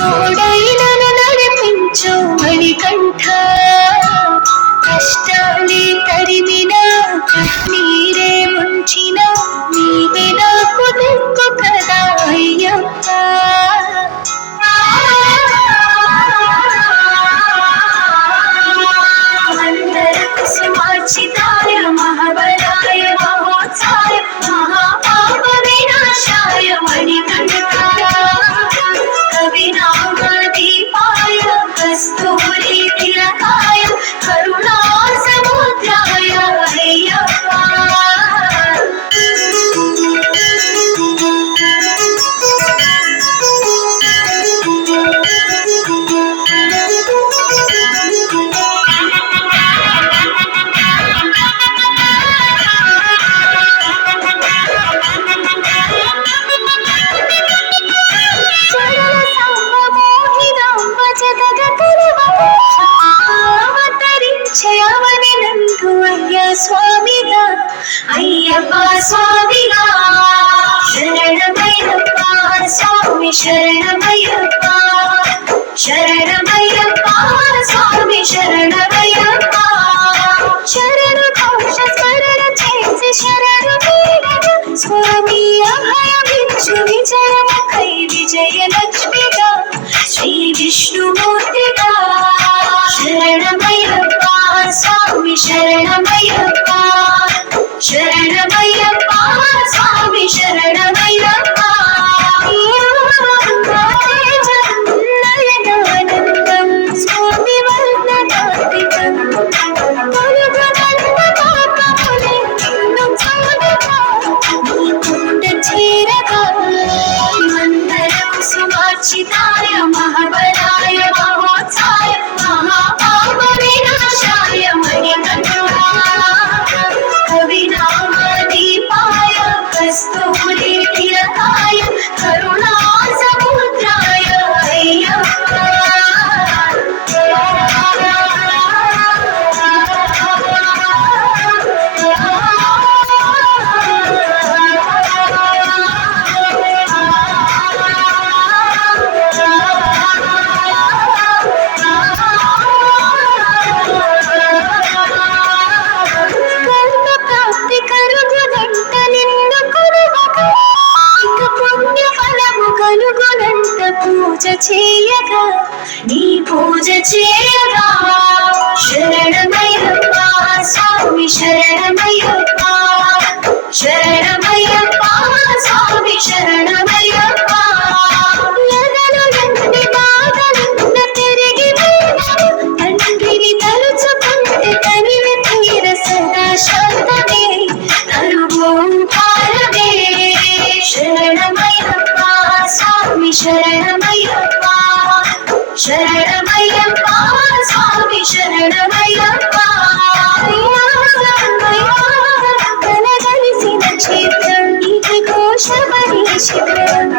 తోడైనను నడిపించు మణికంఠ కష్టాలే తరిమిన నీరే ముంచిన నీవే నాకు దిక్కు కదా అయ్యప్ప మందరకు సుమార్చితాయ మహాబలాయ మహోత్సాయ మహాపాప వినాశాయ మణికంఠాయ కవినామ దీపాయ కస్తూరి తిలకాయ కరుణా సముద్రాయ అయ్యప్ప స్వామిగా అయ్యప్ప స్వామిగా శరణమయ్యప్ప స్వామి శరణమయ్యప్ప శరణమయ్యప్ప స్వామి శరణమయ్యప్ప శరణు ఘోష స్మరణ చేసి శరణు స్వామి అభయమిచ్చు విజయముఖై విజయలక్ష్మిగా శ్రీ విష్ణుమూర్తిగా శరణమయ్యప్ప స్వామి శరణమయ్యప్ప శరణమయ్యప్ప స్వామి శరణమయ్యప్ప నయనానందం స్వామి వర్ణనాదికం పలుగునందపాపములే నిన్ను చూడగా నీ కుండ చేరగా మందరకు సుమార్చితాయ మహాబలాయ మహోత్సాయ మహాపాప వినాశాయ మణికంఠాయ కవినామ దీపాయ కస్తూరి తిలకాయ కరుణా సముద్రాయ అయ్యప్ప పూజ చేయగా నీ పూజ చేయగా శరణమయ్యప్ప స్వామి శరణమయ్యప్ప శరణమయ్యప్ప స్వామి శరణమయ్యప్ప ఎదలు ఎన్ని బాధలున్న తిరిగి తండ్రిని తలుచుకుంటే తనివి తీర సదా శాంతమే తరువు కాలమే శరణమయ్యప్ప స్వామి శరణమయ్యప్ప శరణమయ్యప్ప స్వామి శరణమయ్యప్ప కలగలిసిన క్షేత్రం ఇది ఘోషమని శిఖరం